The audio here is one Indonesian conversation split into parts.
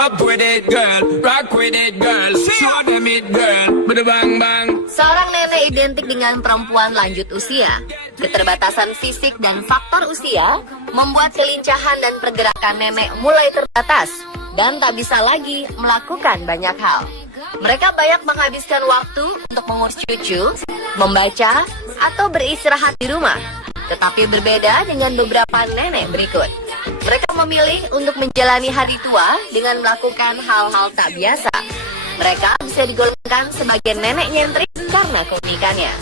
Up with it, girl. Rock with it, girl. Show them it, girl. Bada bang bang. Seorang nenek identik dengan perempuan lanjut usia. Keterbatasan fisik dan faktor usia membuat kelincahan dan pergerakan nenek mulai terbatas dan tak bisa lagi melakukan banyak hal. Mereka banyak menghabiskan waktu untuk mengurus cucu, membaca, atau beristirahat di rumah. Tetapi berbeda dengan beberapa nenek berikut. Mereka memilih untuk menjalani hari tua dengan melakukan hal-hal tak biasa. Mereka bisa digolongkan sebagai nenek nyentrik karena keunikannya.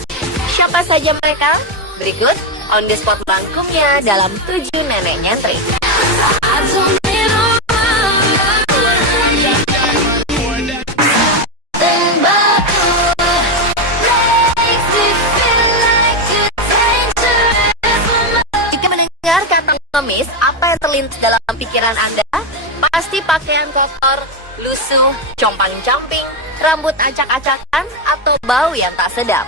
Siapa saja mereka? Berikut on the spot rangkumnya dalam 7 nenek nyentrik. Jika mendengar kata pengemis, apa yang terlintas dalam pikiran Anda? Pasti pakaian kotor, lusuh, compang-camping, rambut acak-acakan, atau bau yang tak sedap.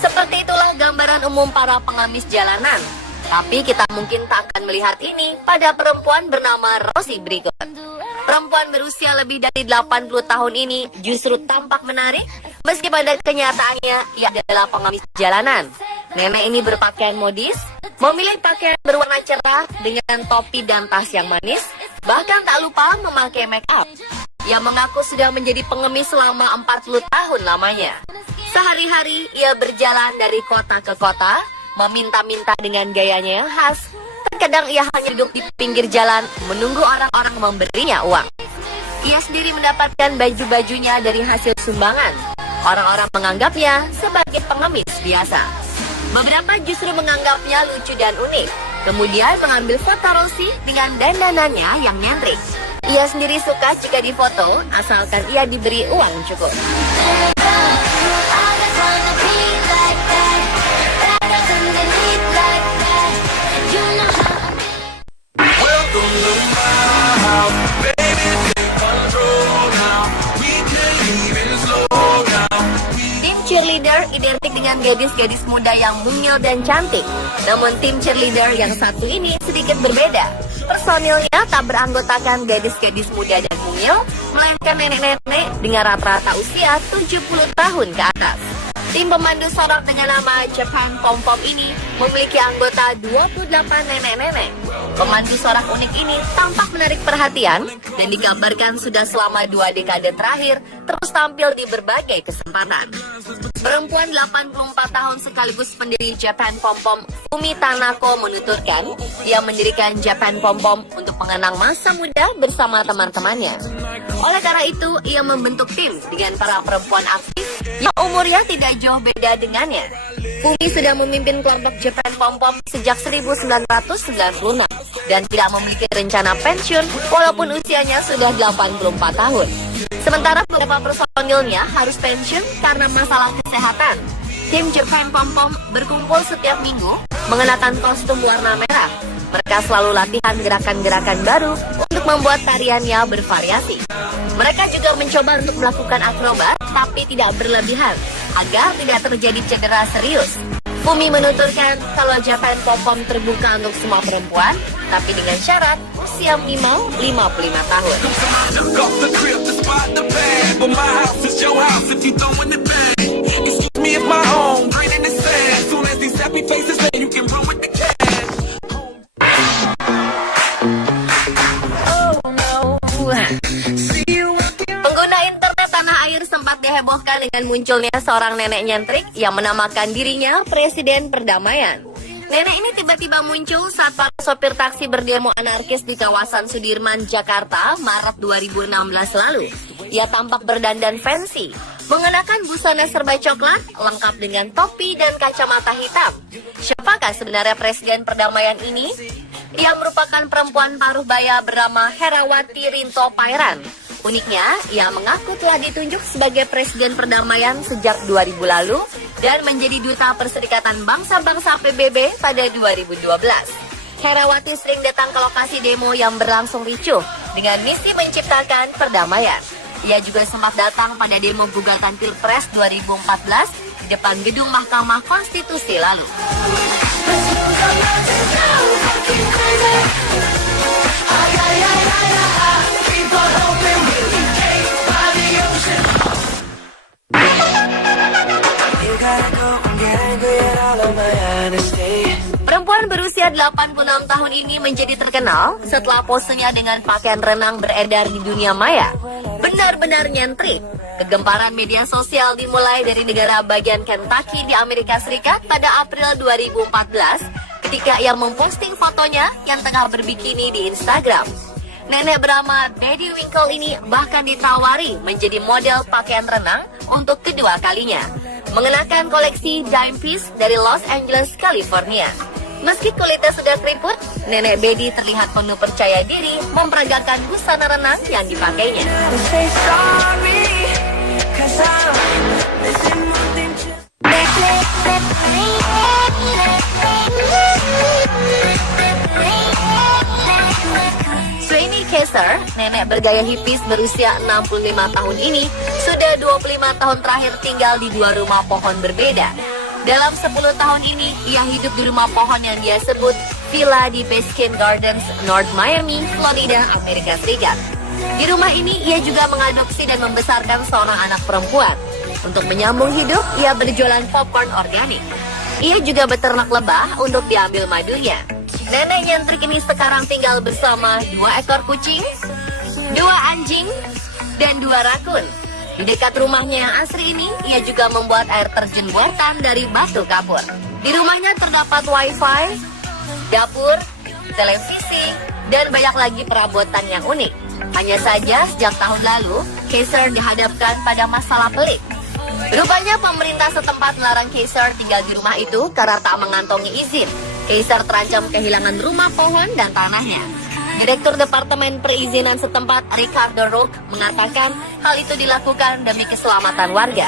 Seperti itulah gambaran umum para pengemis jalanan. Tapi kita mungkin tak akan melihat ini pada perempuan bernama Rosie berikut. Perempuan berusia lebih dari 80 tahun ini justru tampak menarik, meski pada kenyataannya ia adalah pengemis jalanan. Nenek ini berpakaian modis, memilih pakaian berwarna cerah dengan topi dan tas yang manis, bahkan tak lupa memakai make up. Ia mengaku sudah menjadi pengemis selama 40 tahun lamanya. Sehari-hari ia berjalan dari kota ke kota, meminta-minta dengan gayanya yang khas. Terkadang ia hanya duduk di pinggir jalan, menunggu orang-orang memberinya uang. Ia sendiri mendapatkan baju-bajunya dari hasil sumbangan. Orang-orang menganggapnya sebagai pengemis biasa. Beberapa justru menganggapnya lucu dan unik. Kemudian mengambil foto Rosie dengan dandanannya yang nyentrik. Ia sendiri suka jika difoto, asalkan ia diberi uang cukup. Cheerleader identik dengan gadis-gadis muda yang mungil dan cantik. Namun tim cheerleader yang satu ini sedikit berbeda. Personilnya tak beranggotakan gadis-gadis muda dan mungil, melainkan nenek-nenek dengan rata-rata usia 70 tahun ke atas. Tim pemandu sorak dengan nama Japan Pom Pom ini memiliki anggota 28 nenek-nenek. Pemandu sorak unik ini tampak menarik perhatian dan digambarkan sudah selama 2 dekade terakhir terus tampil di berbagai kesempatan. Perempuan 84 tahun sekaligus pendiri Japan Pom Pom, Fumi Tanako menuturkan, ia mendirikan Japan Pom Pom untuk mengenang masa muda bersama teman-temannya. Oleh karena itu, ia membentuk tim dengan para perempuan aktif yang umurnya tidak jauh beda dengannya. Fumi sudah memimpin kelompok Japan Pom Pom sejak 1996 dan tidak memiliki rencana pensiun walaupun usianya sudah 84 tahun. Sementara beberapa personilnya harus pensiun karena masalah kesehatan. Tim Japan Pom Pom berkumpul setiap minggu mengenakan kostum warna merah. Mereka selalu latihan gerakan-gerakan baru untuk membuat tariannya bervariasi. Mereka juga mencoba untuk melakukan akrobat tapi tidak berlebihan agar tidak terjadi cedera serius. Fumi menuturkan kalau Japan Pom Pom terbuka untuk semua perempuan, tapi dengan syarat usia minimal 55 tahun. Pengguna internet tanah air sempat dihebohkan dengan munculnya seorang nenek nyentrik yang menamakan dirinya Presiden Perdamaian. Nenek ini tiba-tiba muncul saat para sopir taksi berdemo anarkis di kawasan Sudirman, Jakarta, Maret 2016 lalu. Ia tampak berdandan fancy, mengenakan busana serba coklat, lengkap dengan topi dan kacamata hitam. Siapakah sebenarnya Presiden Perdamaian ini? Ia merupakan perempuan paruh baya bernama Herawati Rinto Pairan. Uniknya, ia mengaku telah ditunjuk sebagai Presiden Perdamaian sejak 2000 lalu dan menjadi Duta Perserikatan Bangsa-Bangsa PBB pada 2012. Herawati sering datang ke lokasi demo yang berlangsung ricuh dengan misi menciptakan perdamaian. Ia juga sempat datang pada demo gugatan Pilpres 2014 di depan gedung Mahkamah Konstitusi lalu. People hoping Pria 86 tahun ini menjadi terkenal setelah posenya dengan pakaian renang beredar di dunia maya. Benar-benar nyentrik. Kegemparan media sosial dimulai dari negara bagian Kentucky di Amerika Serikat pada April 2014 ketika ia memposting fotonya yang tengah berbikini di Instagram. Nenek bernama Betty Winkle ini bahkan ditawari menjadi model pakaian renang untuk kedua kalinya, mengenakan koleksi dime piece dari Los Angeles, California. Meski kulitnya sudah keriput, Nenek Betty terlihat penuh percaya diri memperagakan busana renang yang dipakainya. Sweeney Kaiser, nenek bergaya hipis berusia 65 tahun ini, sudah 25 tahun terakhir tinggal di dua rumah pohon berbeda. Dalam 10 tahun ini, ia hidup di rumah pohon yang dia sebut Villa di Baskin Gardens, North Miami, Florida, Amerika Serikat. Di rumah ini, ia juga mengadopsi dan membesarkan seorang anak perempuan. Untuk menyambung hidup, ia berjualan popcorn organik. Ia juga beternak lebah untuk diambil madunya. Nenek nyentrik ini sekarang tinggal bersama 2 ekor kucing, 2 anjing, dan 2 rakun. Di dekat rumahnya yang asri ini, ia juga membuat air terjun buatan dari batu kapur. Di rumahnya terdapat wifi, dapur, televisi, dan banyak lagi perabotan yang unik. Hanya saja, sejak tahun lalu, Kaiser dihadapkan pada masalah pelik. Rupanya pemerintah setempat melarang Kaiser tinggal di rumah itu karena tak mengantongi izin. Kaiser terancam kehilangan rumah pohon dan tanahnya. Direktur Departemen Perizinan setempat, Ricardo Roque, mengatakan hal itu dilakukan demi keselamatan warga.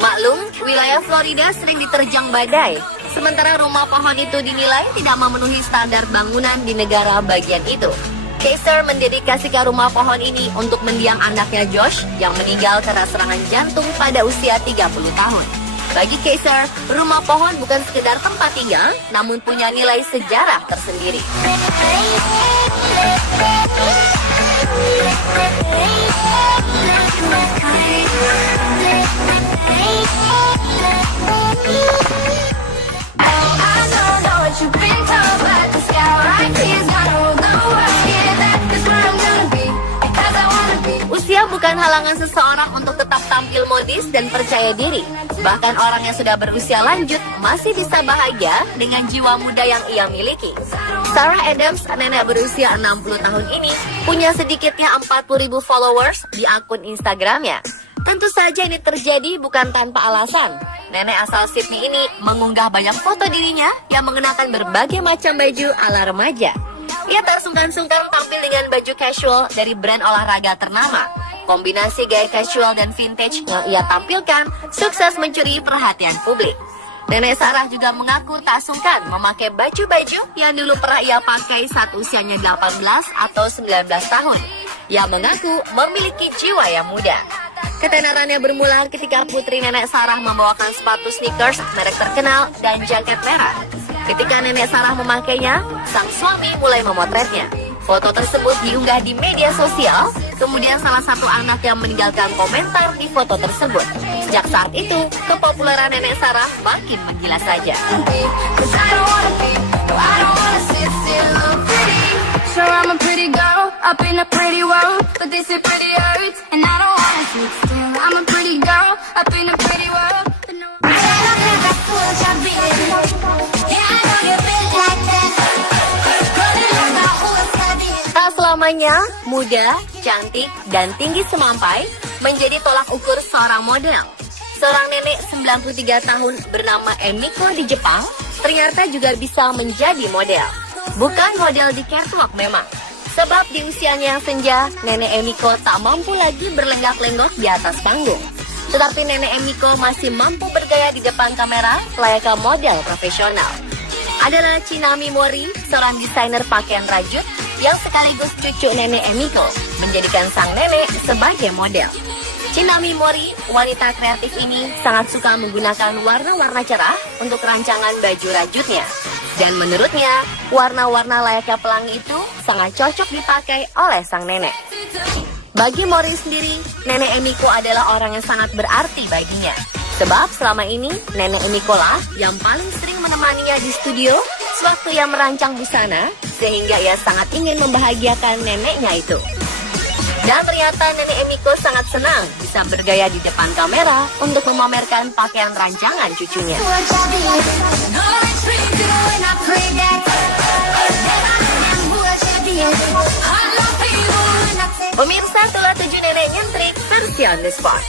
Maklum, wilayah Florida sering diterjang badai, sementara rumah pohon itu dinilai tidak memenuhi standar bangunan di negara bagian itu. Kaiser mendedikasikan rumah pohon ini untuk mendiang anaknya Josh yang meninggal karena serangan jantung pada usia 30 tahun. Bagi Kaiser, rumah pohon bukan sekedar tempat tinggal, namun punya nilai sejarah tersendiri. Usia bukan halangan seseorang untuk tetap tampil modis dan percaya diri. Bahkan orang yang sudah berusia lanjut masih bisa bahagia dengan jiwa muda yang ia miliki. Sarah Adams, nenek berusia 60 tahun ini, punya sedikitnya 40.000 followers di akun Instagramnya. Tentu saja ini terjadi bukan tanpa alasan. Nenek asal Sydney ini mengunggah banyak foto dirinya yang mengenakan berbagai macam baju ala remaja. Ia tak sungkan-sungkan tampil dengan baju casual dari brand olahraga ternama. Kombinasi gaya casual dan vintage yang ia tampilkan sukses mencuri perhatian publik. Nenek Sarah juga mengaku tak sungkan memakai baju-baju yang dulu pernah ia pakai saat usianya 18 atau 19 tahun. Ia mengaku memiliki jiwa yang muda. Ketenarannya bermula ketika putri nenek Sarah membawakan sepatu sneakers merek terkenal dan jaket merah. Ketika nenek Sarah memakainya, sang suami mulai memotretnya. Foto tersebut diunggah di media sosial, kemudian salah satu anak yang meninggalkan komentar di foto tersebut. Sejak saat itu, kepopuleran nenek Sarah makin menggila saja. So I'm a pretty girl up in a pretty world, but this is pretty hurts, and I don't wanna sit still. I'm a pretty girl up in a pretty world, but no. Tak selamanya muda, cantik, dan tinggi semampai menjadi tolak ukur seorang model. Seorang nenek 93 tahun bernama Emiko di Jepang ternyata juga bisa menjadi model. Bukan model di catwalk memang. Sebab di usianya yang senja, Nenek Emiko tak mampu lagi berlenggak-lenggok di atas panggung. Tetapi Nenek Emiko masih mampu bergaya di depan kamera layaknya model profesional. Adalah Chinami Mori, seorang desainer pakaian rajut yang sekaligus cucu Nenek Emiko, menjadikan sang nenek sebagai model. Chinami Mori, wanita kreatif ini sangat suka menggunakan warna-warna cerah untuk rancangan baju rajutnya. Dan menurutnya, warna-warna layaknya pelangi itu sangat cocok dipakai oleh sang nenek. Bagi Mori sendiri, Nenek Emiko adalah orang yang sangat berarti baginya. Sebab selama ini, Nenek Emiko lah yang paling sering menemaninya di studio waktu ia merancang busana, sehingga ia sangat ingin membahagiakan neneknya itu. Dan ternyata nenek Emiko sangat senang bisa bergaya di depan kamera untuk memamerkan pakaian rancangan cucunya. Pemirsa, itulah 7 nenek nyentrik versi on the spot.